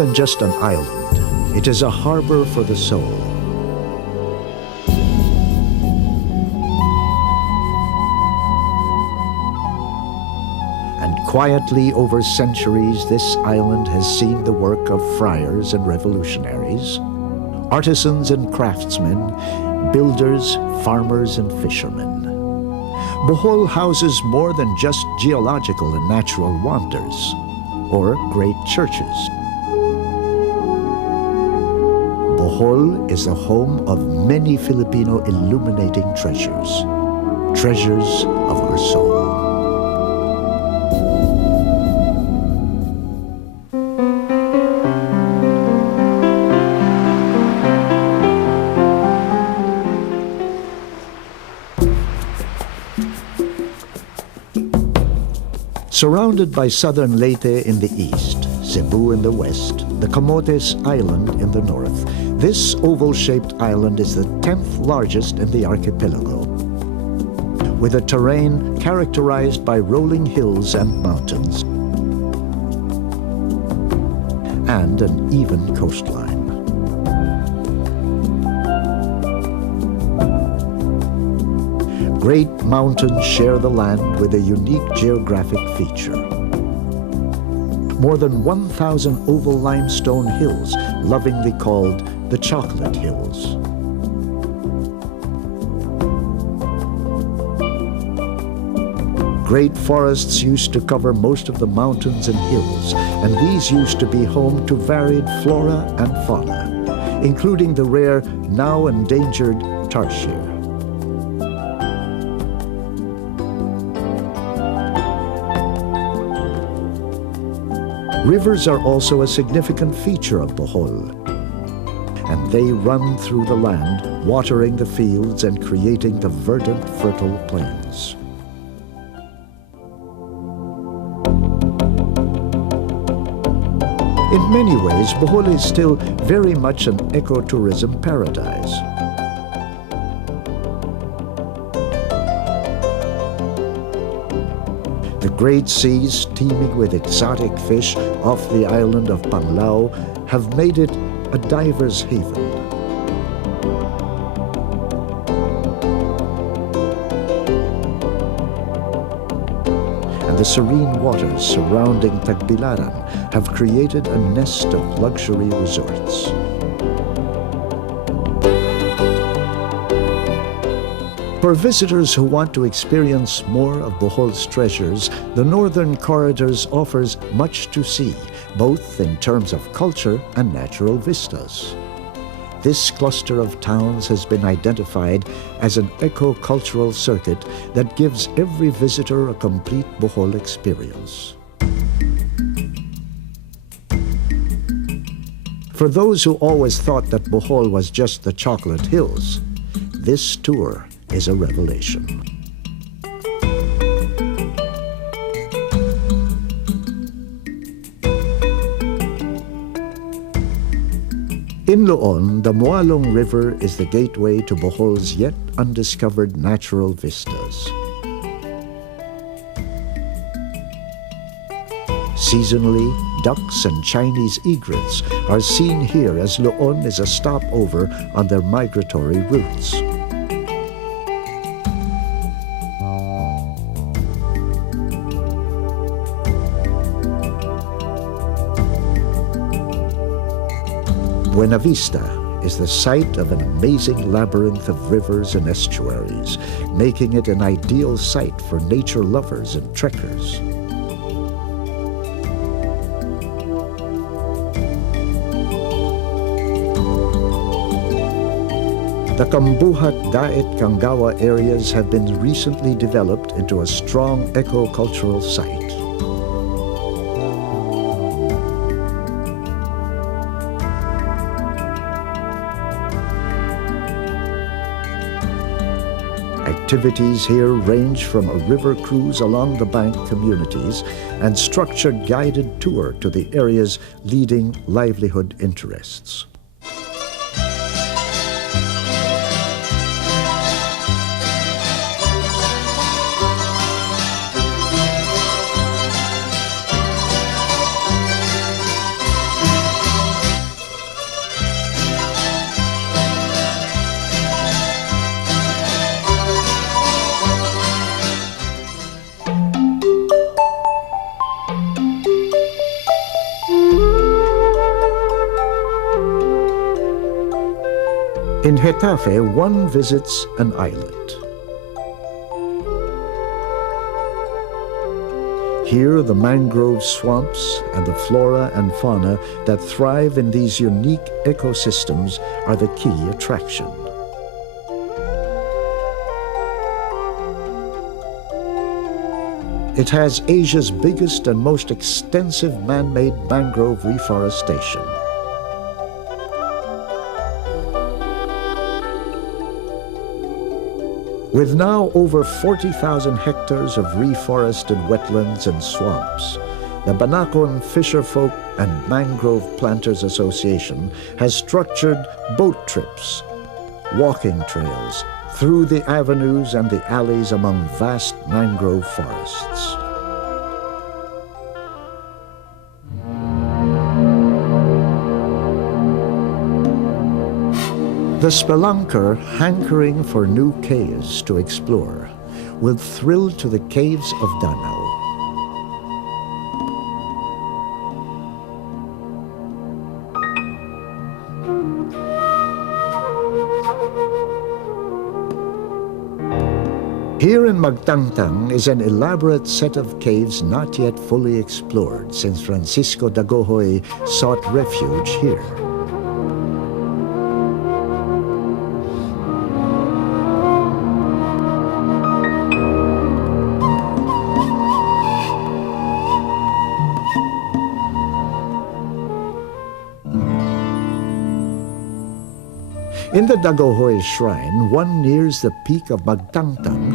than just an island, it is a harbor for the soul. And quietly over centuries, this island has seen the work of friars and revolutionaries, artisans and craftsmen, builders, farmers and fishermen. Bohol houses more than just geological and natural wonders, or great churches. Bohol is the home of many Filipino illuminating treasures, treasures of our soul. Surrounded by southern Leyte in the east, Cebu in the west, the Camotes Island in the north, this oval-shaped island is the 10th largest in the archipelago, with a terrain characterized by rolling hills and mountains, and an even coastline. Great mountains share the land with a unique geographic feature. More than 1,000 oval limestone hills, lovingly called the Chocolate Hills. Great forests used to cover most of the mountains and hills, and these used to be home to varied flora and fauna, including the rare, now endangered tarsier. Rivers are also a significant feature of Bohol, and they run through the land, watering the fields and creating the verdant, fertile plains. In many ways, Bohol is still very much an ecotourism paradise. The great seas, teeming with exotic fish off the island of Panglao, have made it a diver's haven. And the serene waters surrounding Tagbilaran have created a nest of luxury resorts. For visitors who want to experience more of Bohol's treasures, the Northern Corridors offers much to see, both in terms of culture and natural vistas. This cluster of towns has been identified as an eco-cultural circuit that gives every visitor a complete Bohol experience. For those who always thought that Bohol was just the Chocolate Hills, this tour is a revelation. In Loon, the Mualong River is the gateway to Bohol's yet undiscovered natural vistas. Seasonally, ducks and Chinese egrets are seen here as Loon is a stopover on their migratory routes. Buena Vista is the site of an amazing labyrinth of rivers and estuaries, making it an ideal site for nature lovers and trekkers. The Kambuhat, Daet, Kangawa areas have been recently developed into a strong eco-cultural site. Activities here range from a river cruise along the bank communities and structured guided tour to the area's leading livelihood interests. Getafe, one visits an islet. Here, the mangrove swamps and the flora and fauna that thrive in these unique ecosystems are the key attraction. It has Asia's biggest and most extensive man-made mangrove reforestation. With now over 40,000 hectares of reforested wetlands and swamps, the Banacon Fisherfolk and Mangrove Planters Association has structured boat trips, walking trails through the avenues and the alleys among vast mangrove forests. The spelunker hankering for new caves to explore will thrill to the caves of Danau. Here in Magtangtang is an elaborate set of caves not yet fully explored since Francisco Dagohoy sought refuge here. In the Dagohoy Shrine, one nears the peak of Magtangtang,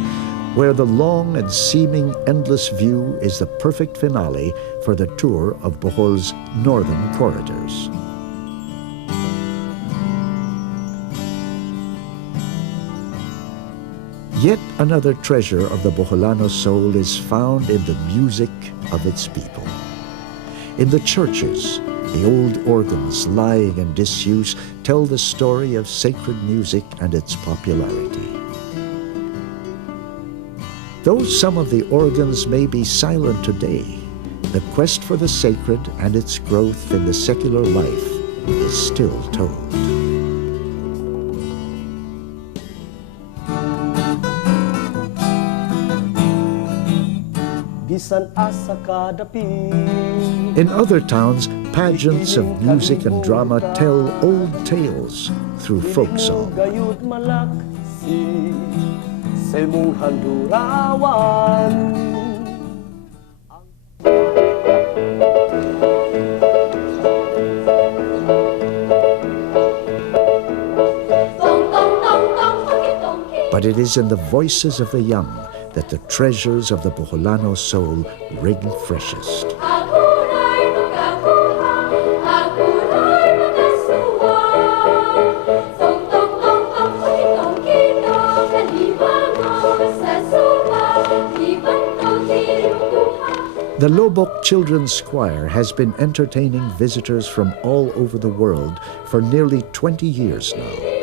where the long and seeming endless view is the perfect finale for the tour of Bohol's northern corridors. Yet another treasure of the Boholano soul is found in the music of its people. In the churches, the old organs lying in disuse tell the story of sacred music and its popularity. Though some of the organs may be silent today, the quest for the sacred and its growth in the secular life is still told. In other towns, pageants of music and drama tell old tales through folk song. But it is in the voices of the young that the treasures of the Boholano soul ring freshest. The Lobok Children's Choir has been entertaining visitors from all over the world for nearly 20 years now.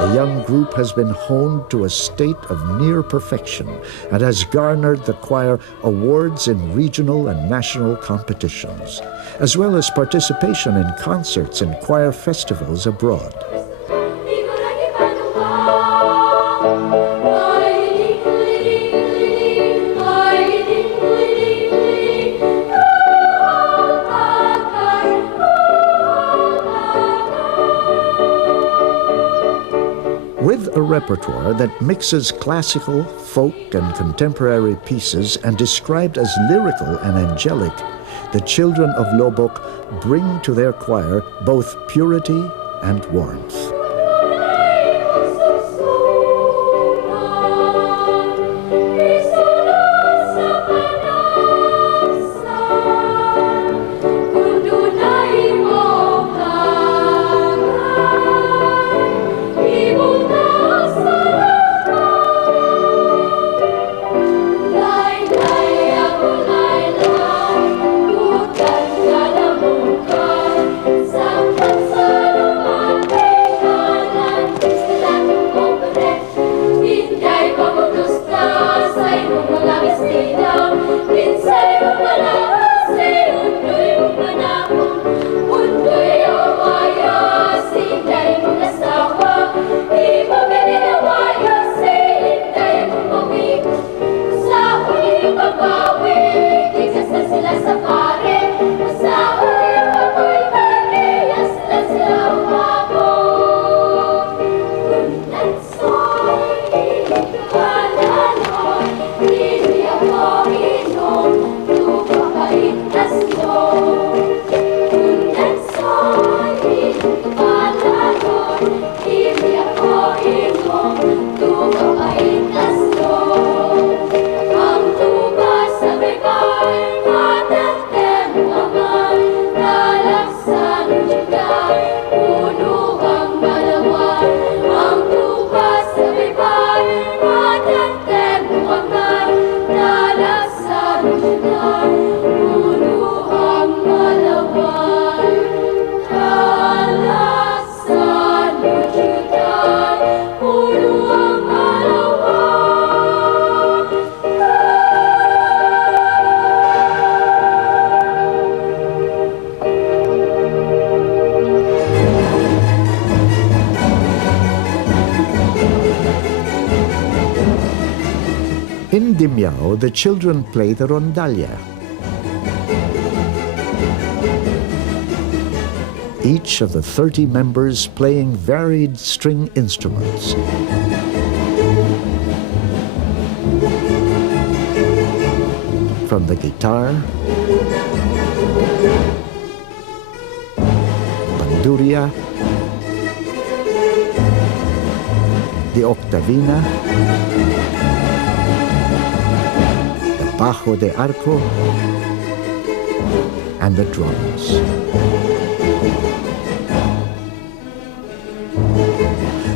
The young group has been honed to a state of near perfection and has garnered the choir awards in regional and national competitions, as well as participation in concerts and choir festivals abroad. With a repertoire that mixes classical, folk, and contemporary pieces and described as lyrical and angelic, the children of Lobok bring to their choir both purity and warmth. In Dimyao, the children play the rondalla. Each of the 30 members playing varied string instruments. From the guitar, banduria, the octavina, the bajo de arco, and the drums.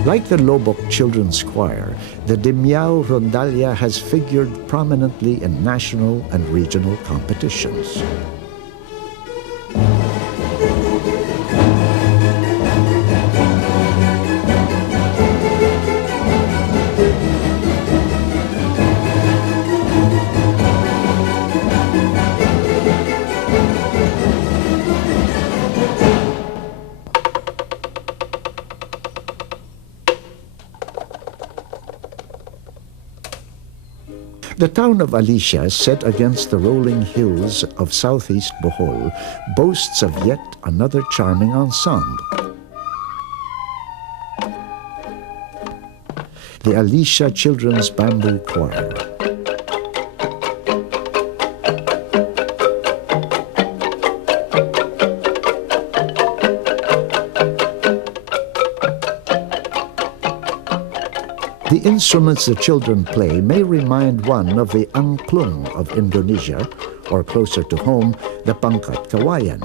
Like the Lobok Children's Choir, the Dimyao Rondalla has figured prominently in national and regional competitions. The town of Alicia, set against the rolling hills of southeast Bohol, boasts of yet another charming ensemble. The Alicia Children's Bamboo Choir. The instruments the children play may remind one of the angklung of Indonesia, or closer to home, the pangkat kawayan.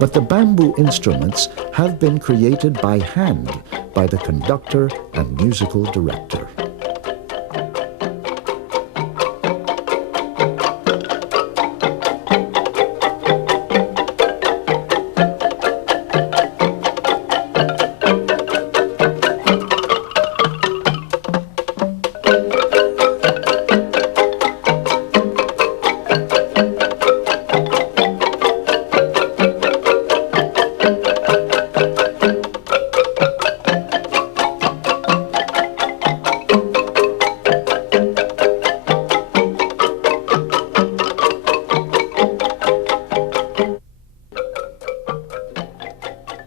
But the bamboo instruments have been created by hand by the conductor and musical director.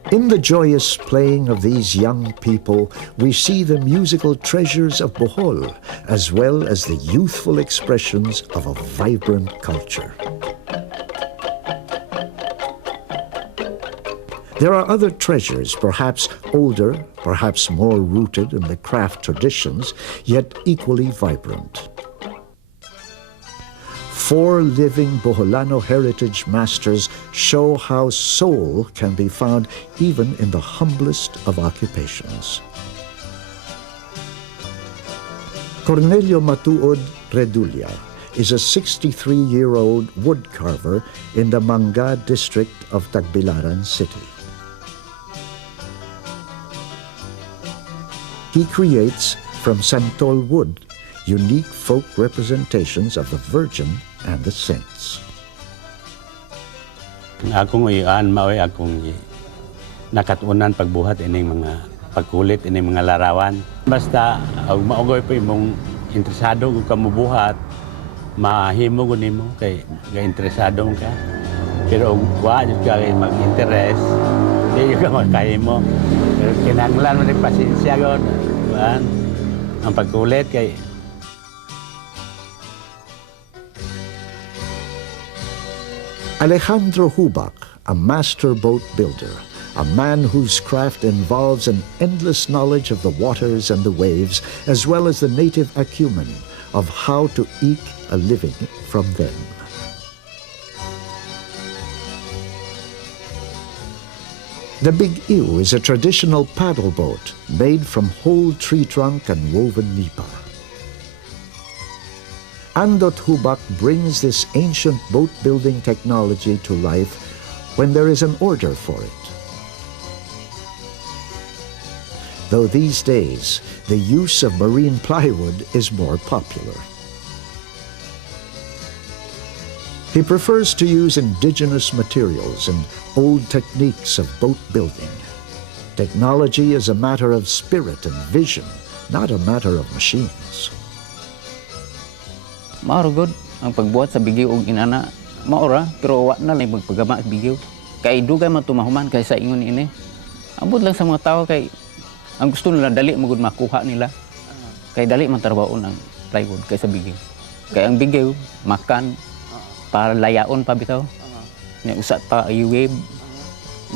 In the joyous playing of these young people, we see the musical treasures of Bohol, as well as the youthful expressions of a vibrant culture. There are other treasures, perhaps older, perhaps more rooted in the craft traditions, yet equally vibrant. 4 living Boholano heritage masters show how soul can be found even in the humblest of occupations. Cornelio Matuod Redulla is a 63-year-old woodcarver in the Manga district of Tagbilaran City. He creates from santol wood unique folk representations of the Virgin and the saints. Akong iyan maoy akong nakatunan pagbuhat ining mga pagkulit ining mga larawan. Basta og maugoy pa imong interesado kung kamubuhat, mahimo gud nimo kay interesado ka. Pero wa jud ka mag-interest, di ka makahimo. Pero kinahanglan man ng pasensya gud. Ang pagkulit kay Alejandro Hubak, a master boat builder, a man whose craft involves an endless knowledge of the waters and the waves, as well as the native acumen of how to eke a living from them. The Big Ewe is a traditional paddle boat made from whole tree trunk and woven nipa. Andot Hubak brings this ancient boat-building technology to life when there is an order for it. Though these days, the use of marine plywood is more popular. He prefers to use indigenous materials and old techniques of boat building. Technology is a matter of spirit and vision, not a matter of machines. Mauro good ang pagbuhat sa bigyo og inana maura pero wa na lang magpagama sa bigyo kay dugay man tumahuman kay sa ingon ini ambot lang sa mga tao kay ang gusto nila dali magud makuha nila kay dali man trabaon ang plywood kay sa bigyo kay ang bigyo makan para layaon pa bitaw nya usat pa wave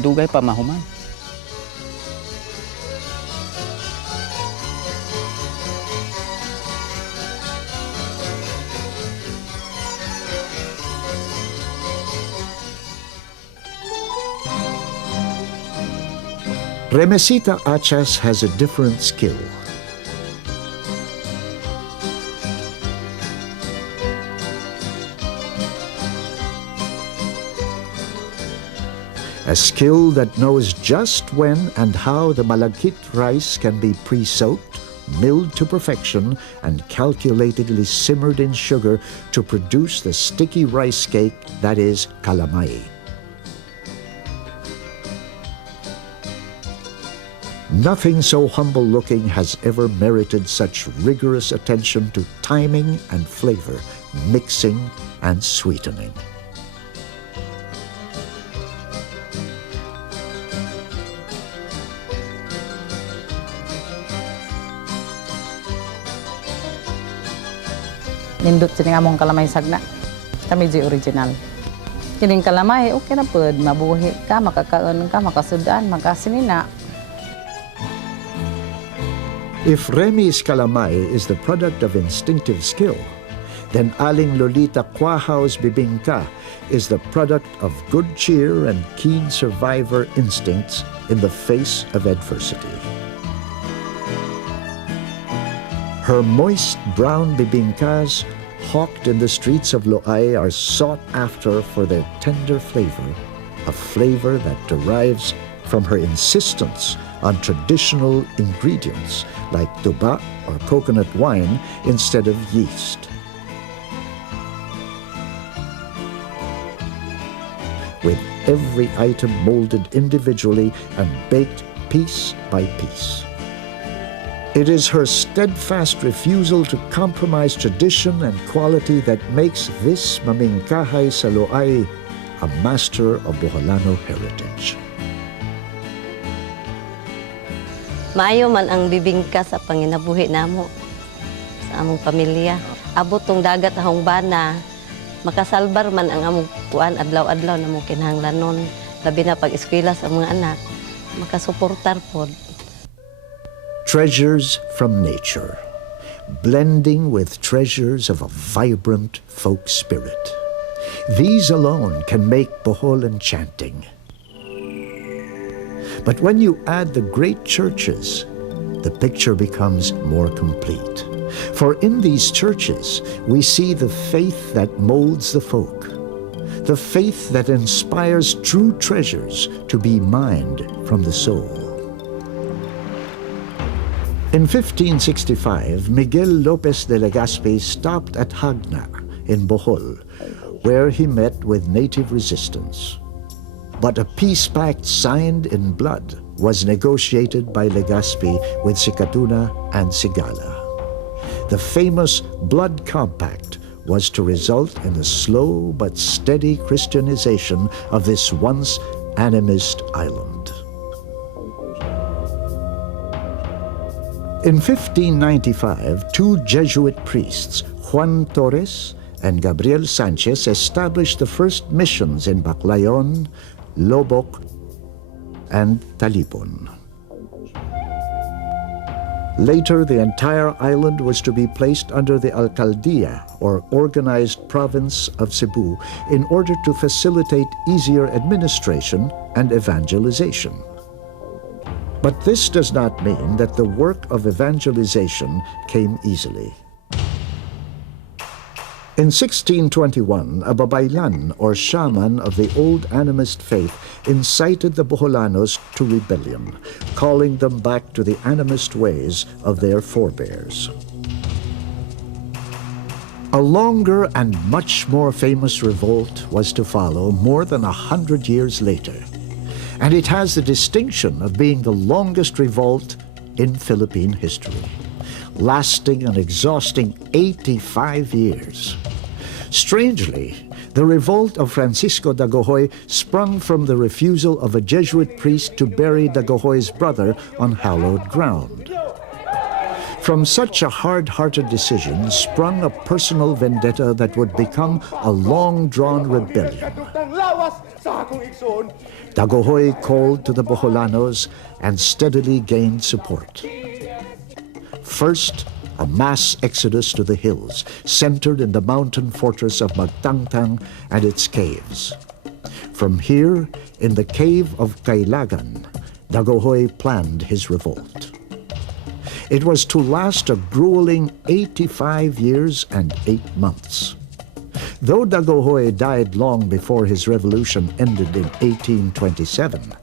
dugay pa mahuman. Remesita Achas has a different skill. A skill that knows just when and how the malagkit rice can be pre-soaked, milled to perfection, and calculatedly simmered in sugar to produce the sticky rice cake that is calamay. Nothing so humble-looking has ever merited such rigorous attention to timing and flavor, mixing and sweetening. Nindot sining among kalamay sagna. Kami di original. Kining kalamay, okay na pod, mabuhi ka, makakaon ka, makasudan, makasinina. If Remi's calamay is the product of instinctive skill, then Aling Lolita Quahao's bibingka is the product of good cheer and keen survivor instincts in the face of adversity. Her moist brown bibingkas, hawked in the streets of Loay, are sought after for their tender flavor, a flavor that derives from her insistence on traditional ingredients like tuba or coconut wine instead of yeast. With every item molded individually and baked piece by piece. It is her steadfast refusal to compromise tradition and quality that makes this mamingkahay sa Loay a master of Boholano heritage. Maayo man ang bibingka sa panginabuhi namo sa among pamilya. Abot tong dagat ahong bana, makasalbar man ang among kuan adlaw-adlaw na mong kinahanglanon. Labi na pag-eskwela sa mga anak, makasuportar po. Treasures from nature, blending with treasures of a vibrant folk spirit. These alone can make Bohol enchanting. But when you add the great churches, the picture becomes more complete. For in these churches, we see the faith that molds the folk, the faith that inspires true treasures to be mined from the soul. In 1565, Miguel Lopez de Legazpi stopped at Hagna in Bohol, where he met with native resistance. But a peace pact signed in blood was negotiated by Legazpi with Sikatuna and Sigala. The famous Blood Compact was to result in the slow but steady Christianization of this once animist island. In 1595, two Jesuit priests, Juan Torres and Gabriel Sanchez, established the first missions in Baclayon, Lobok, and Talipon. Later, the entire island was to be placed under the Alcaldía, or Organized Province of Cebu, in order to facilitate easier administration and evangelization. But this does not mean that the work of evangelization came easily. In 1621, a babaylan, or shaman of the old animist faith, incited the Boholanos to rebellion, calling them back to the animist ways of their forebears. A longer and much more famous revolt was to follow more than 100 years later, and it has the distinction of being the longest revolt in Philippine history, lasting an exhausting 85 years. Strangely, the revolt of Francisco Dagohoy sprung from the refusal of a Jesuit priest to bury Dagohoy's brother on hallowed ground. From such a hard-hearted decision sprung a personal vendetta that would become a long-drawn rebellion. Dagohoy called to the Boholanos and steadily gained support. First, a mass exodus to the hills, centered in the mountain fortress of Magtangtang and its caves. From here, in the cave of Kailagan, Dagohoy planned his revolt. It was to last a grueling 85 years and 8 months. Though Dagohoy died long before his revolution ended in 1827,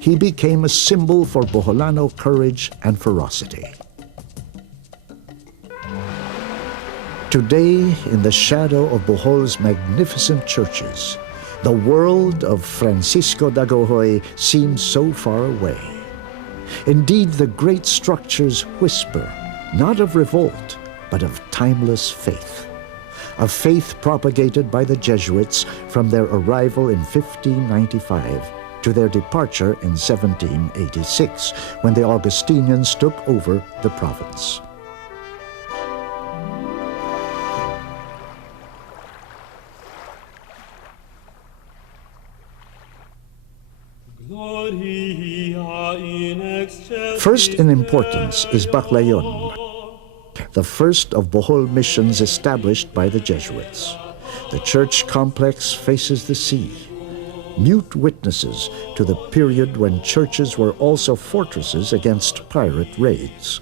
he became a symbol for Boholano courage and ferocity. Today, in the shadow of Bohol's magnificent churches, the world of Francisco Dagohoy seems so far away. Indeed, the great structures whisper, not of revolt, but of timeless faith. A faith propagated by the Jesuits from their arrival in 1595 to their departure in 1786, when the Augustinians took over the province. First in importance is Baclayon, the first of Bohol missions established by the Jesuits. The church complex faces the sea, mute witnesses to the period when churches were also fortresses against pirate raids.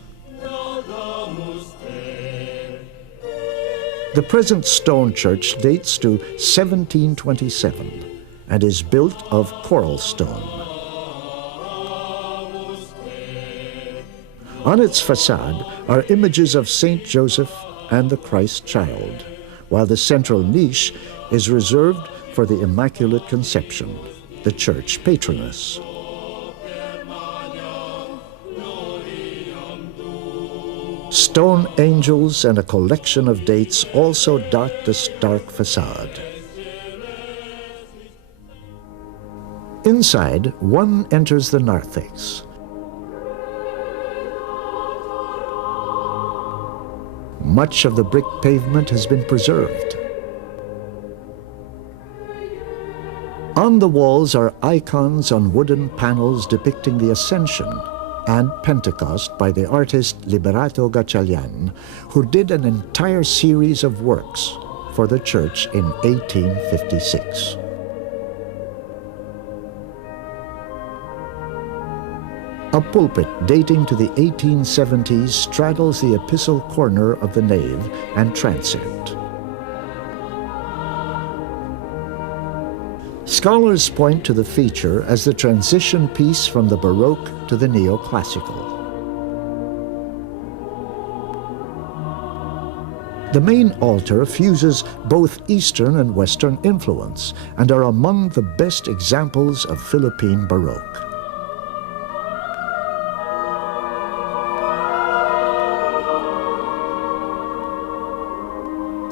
The present stone church dates to 1727 and is built of coral stone. On its facade are images of Saint Joseph and the Christ child, while the central niche is reserved for the Immaculate Conception, the church patroness. Stone angels and a collection of dates also dot the stark facade. Inside, one enters the narthex. Much of the brick pavement has been preserved. On the walls are icons on wooden panels depicting the Ascension and Pentecost by the artist Liberato Gatchalian, who did an entire series of works for the church in 1856. A pulpit dating to the 1870s straddles the epistle corner of the nave and transept. Scholars point to the feature as the transition piece from the Baroque to the neoclassical. The main altar fuses both Eastern and Western influence and are among the best examples of Philippine Baroque.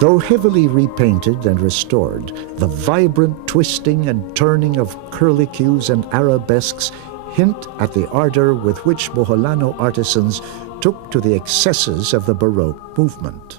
Though heavily repainted and restored, the vibrant twisting and turning of curlicues and arabesques hint at the ardor with which Boholano artisans took to the excesses of the Baroque movement.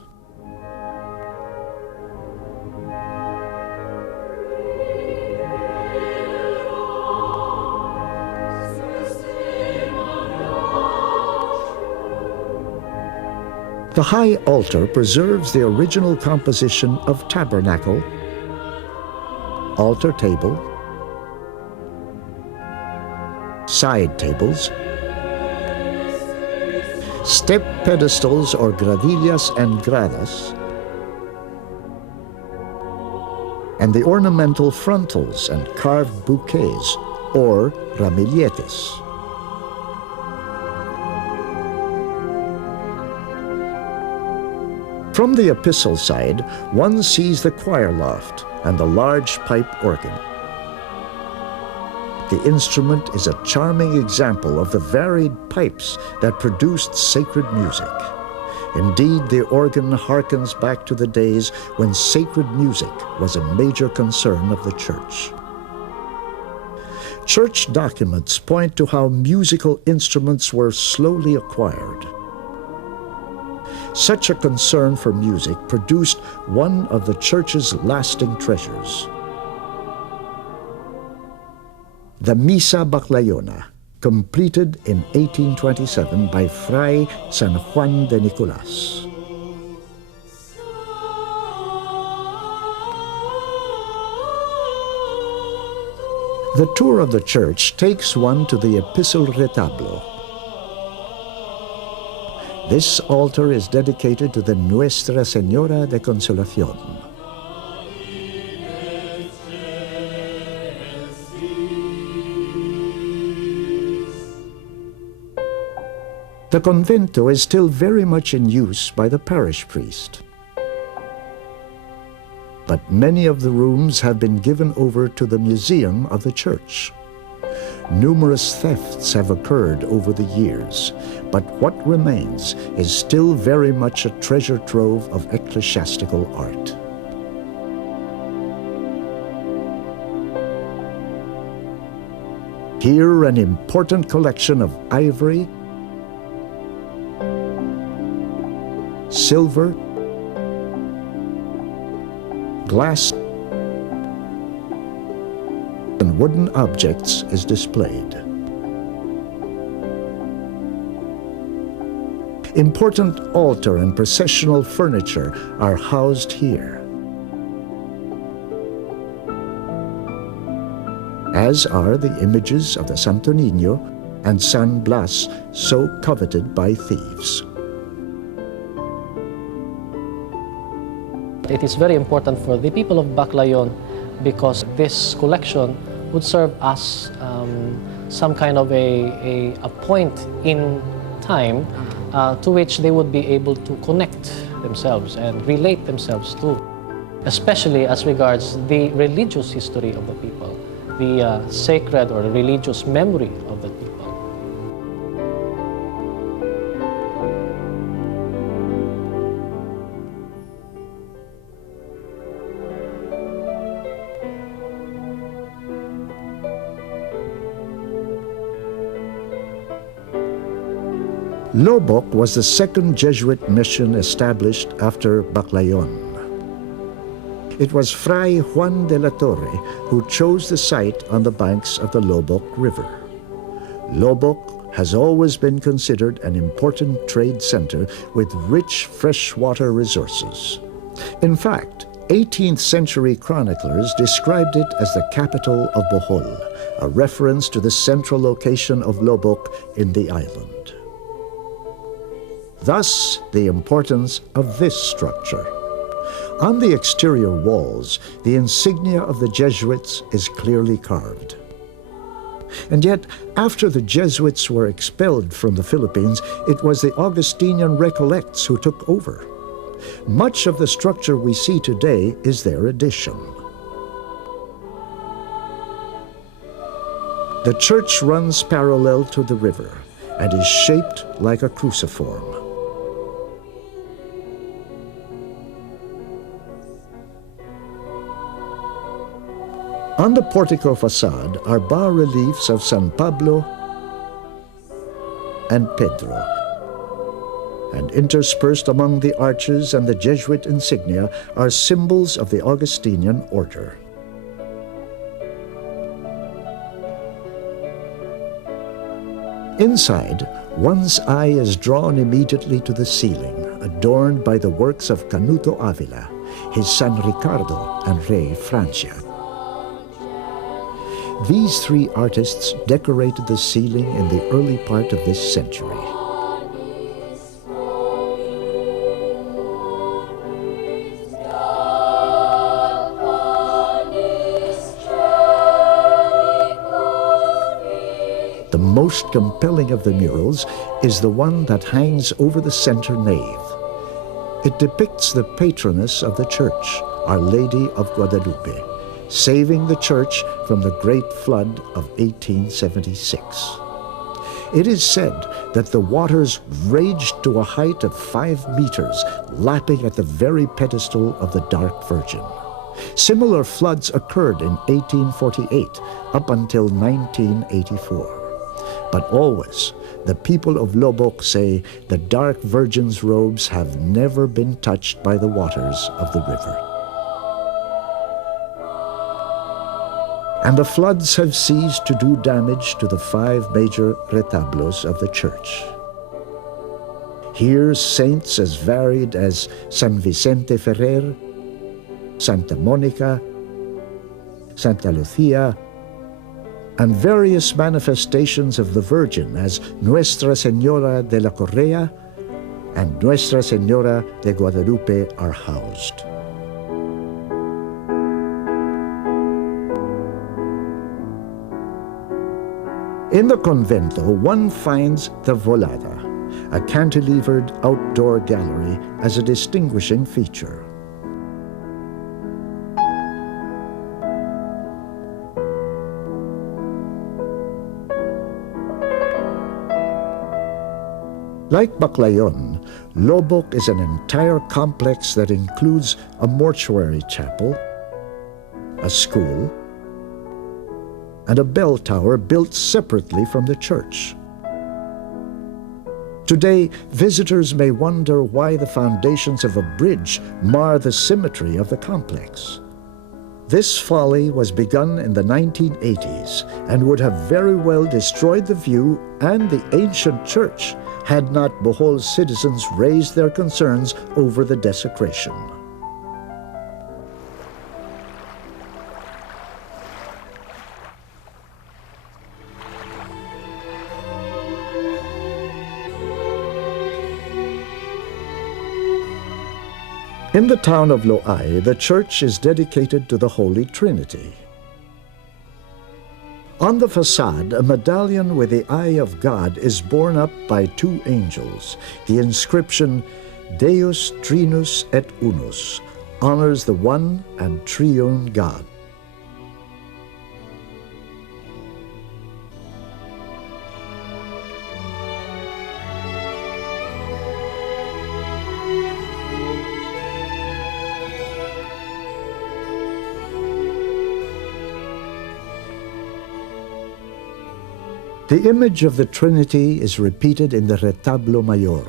The high altar preserves the original composition of tabernacle, altar table, side tables, step pedestals or gradillas and gradas, and the ornamental frontals and carved bouquets or ramilletes. From the epistle side, one sees the choir loft and the large pipe organ. The instrument is a charming example of the varied pipes that produced sacred music. Indeed, the organ harkens back to the days when sacred music was a major concern of the church. Church documents point to how musical instruments were slowly acquired. Such a concern for music produced one of the church's lasting treasures. The Misa Baclayona, completed in 1827 by Fray San Juan de Nicolas. The tour of the church takes one to the epistle retablo. This altar is dedicated to the Nuestra Señora de Consolación. The convento is still very much in use by the parish priest. But many of the rooms have been given over to the museum of the church. Numerous thefts have occurred over the years, but what remains is still very much a treasure trove of ecclesiastical art. Here, an important collection of ivory, silver, glass, and wooden objects is displayed. Important altar and processional furniture are housed here, as are the images of the Santo Niño and San Blas, so coveted by thieves. It is very important for the people of Baclayon because this collection would serve as some kind of a point in time to which they would be able to connect themselves and relate themselves to, especially as regards the religious history of the people, the sacred or religious memory of the people. Lobok was the second Jesuit mission established after Baclayon. It was Fray Juan de la Torre who chose the site on the banks of the Loboc River. Loboc has always been considered an important trade center with rich freshwater resources. In fact, 18th century chroniclers described it as the capital of Bohol, a reference to the central location of Loboc in the island. Thus, the importance of this structure. On the exterior walls, the insignia of the Jesuits is clearly carved. And yet, after the Jesuits were expelled from the Philippines, it was the Augustinian Recollects who took over. Much of the structure we see today is their addition. The church runs parallel to the river and is shaped like a cruciform. On the portico facade are bas-reliefs of San Pablo and Pedro, and interspersed among the arches and the Jesuit insignia are symbols of the Augustinian order. Inside, one's eye is drawn immediately to the ceiling, adorned by the works of Canuto Avila, his San Ricardo and Rey Francia. These three artists decorated the ceiling in the early part of this century. The most compelling of the murals is the one that hangs over the center nave. It depicts the patroness of the church, Our Lady of Guadalupe, saving the church from the Great Flood of 1876. It is said that the waters raged to a height of 5 meters, lapping at the very pedestal of the Dark Virgin. Similar floods occurred in 1848 up until 1984. But always, the people of Loboc say the Dark Virgin's robes have never been touched by the waters of the river. And the floods have ceased to do damage to the 5 major retablos of the church. Here, saints as varied as San Vicente Ferrer, Santa Monica, Santa Lucia, and various manifestations of the Virgin as Nuestra Señora de la Correa and Nuestra Señora de Guadalupe are housed. In the convento, one finds the Volada, a cantilevered outdoor gallery, as a distinguishing feature. Like Baclayon, Loboc is an entire complex that includes a mortuary chapel, a school, and a bell tower built separately from the church. Today, visitors may wonder why the foundations of a bridge mar the symmetry of the complex. This folly was begun in the 1980s and would have very well destroyed the view and the ancient church had not Bohol's citizens raised their concerns over the desecration. In the town of Loay, the church is dedicated to the Holy Trinity. On the facade, a medallion with the eye of God is borne up by 2 angels. The inscription, Deus Trinus et Unus, honors the one and triune God. The image of the Trinity is repeated in the Retablo Mayor,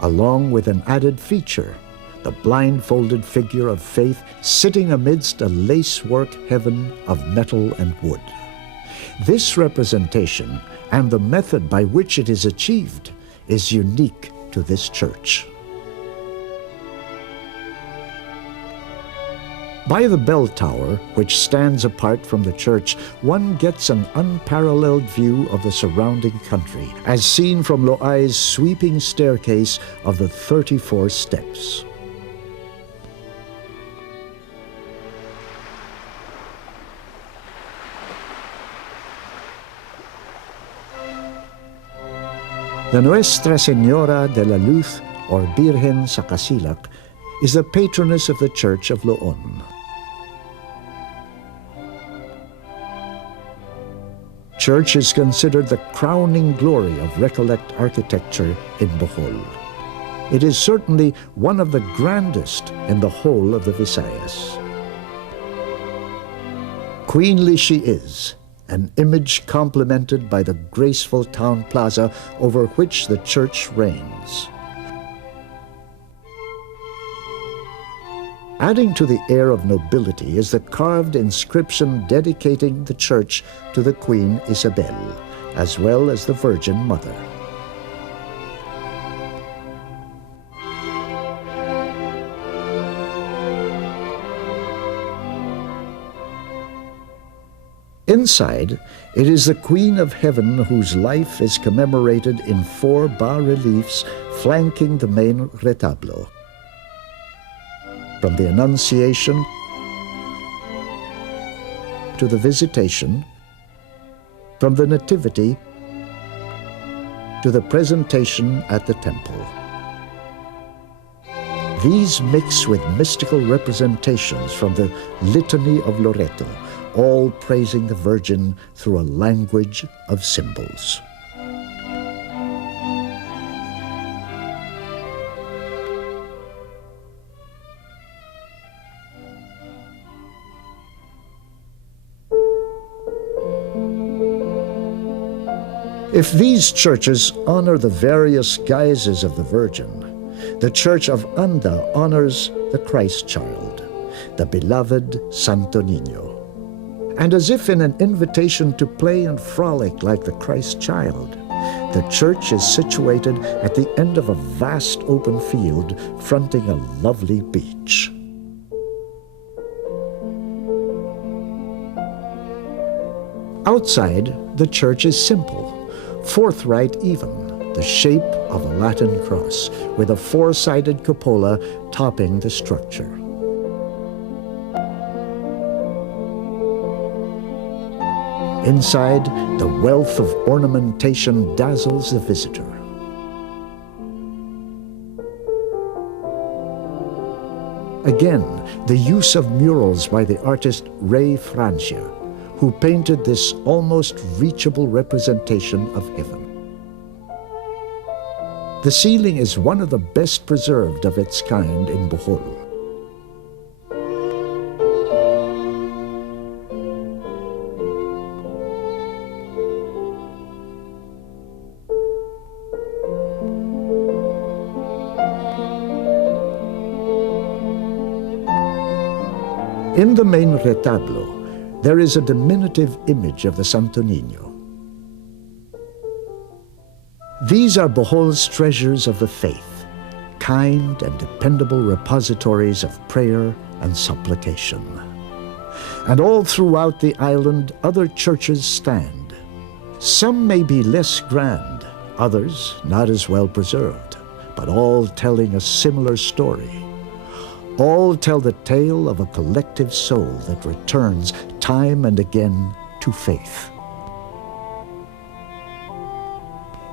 along with an added feature, the blindfolded figure of faith sitting amidst a lacework heaven of metal and wood. This representation and the method by which it is achieved is unique to this church. By the bell tower, which stands apart from the church, one gets an unparalleled view of the surrounding country, as seen from Loai's sweeping staircase of the 34 steps. The Nuestra Señora de la Luz, or Birhen sa Casilak, is the patroness of the Church of Loon. Church is considered the crowning glory of Recollect architecture in Bohol. It is certainly one of the grandest in the whole of the Visayas. Queenly she is, an image complemented by the graceful town plaza over which the church reigns. Adding to the air of nobility is the carved inscription dedicating the church to the Queen Isabel, as well as the Virgin Mother. Inside, it is the Queen of Heaven whose life is commemorated in 4 bas-reliefs flanking the main retablo. From the Annunciation to the Visitation, from the Nativity to the Presentation at the Temple. These mix with mystical representations from the Litany of Loreto, all praising the Virgin through a language of symbols. If these churches honor the various guises of the Virgin, the Church of Anda honors the Christ child, the beloved Santo Niño. And as if in an invitation to play and frolic like the Christ child, the church is situated at the end of a vast open field fronting a lovely beach. Outside, the church is simple, forthright even, the shape of a Latin cross, with a 4-sided cupola topping the structure. Inside, the wealth of ornamentation dazzles the visitor. Again, the use of murals by the artist Ray Francia, who painted this almost reachable representation of heaven. The ceiling is one of the best preserved of its kind in Bohol. In the main retablo, there is a diminutive image of the Santo Niño. These are Bohol's treasures of the faith, kind and dependable repositories of prayer and supplication. And all throughout the island, other churches stand. Some may be less grand, others not as well preserved, but all telling a similar story. All tell the tale of a collective soul that returns time and again to faith.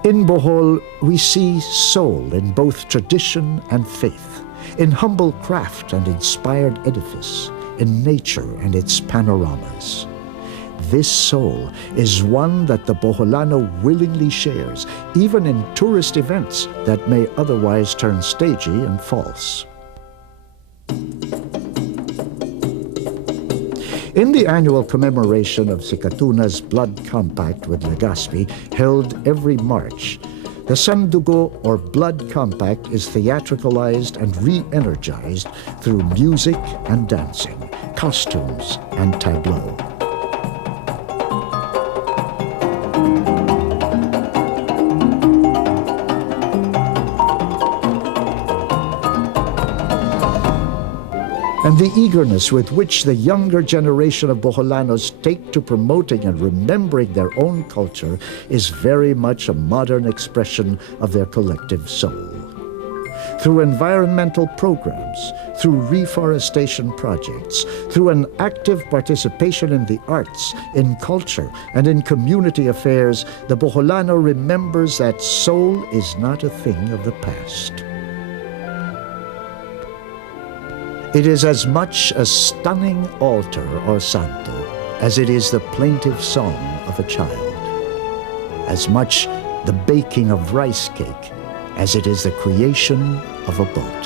In Bohol, we see soul in both tradition and faith, in humble craft and inspired edifice, in nature and its panoramas. This soul is one that the Boholano willingly shares, even in tourist events that may otherwise turn stagey and false. In the annual commemoration of Sikatuna's blood compact with Legazpi, held every March, The Sandugo or Blood Compact is theatricalized and re-energized through music and dancing, costumes and tableau. And the eagerness with which the younger generation of Boholanos take to promoting and remembering their own culture is very much a modern expression of their collective soul. Through environmental programs, through reforestation projects, through an active participation in the arts, in culture, and in community affairs, the Boholano remembers that soul is not a thing of the past. It is as much a stunning altar or santo as it is the plaintive song of a child, as much the baking of rice cake as it is the creation of a boat,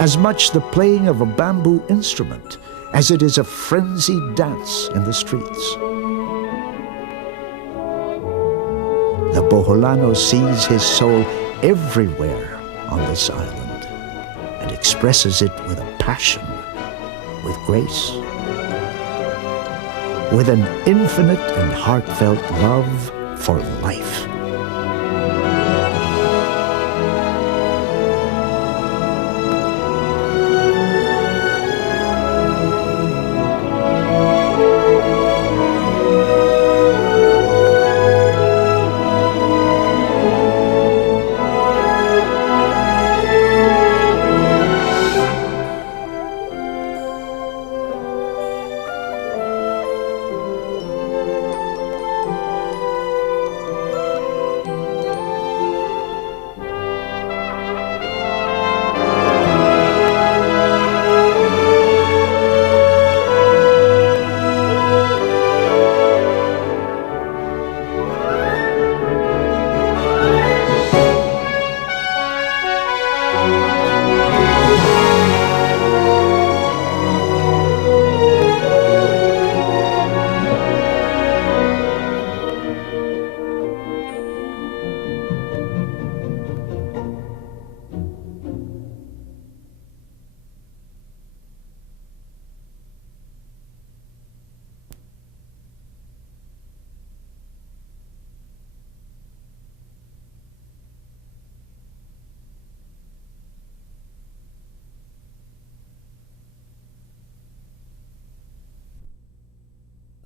as much the playing of a bamboo instrument as it is a frenzied dance in the streets. The Boholano sees his soul everywhere on this island and expresses it with a passion, with grace, with an infinite and heartfelt love for life.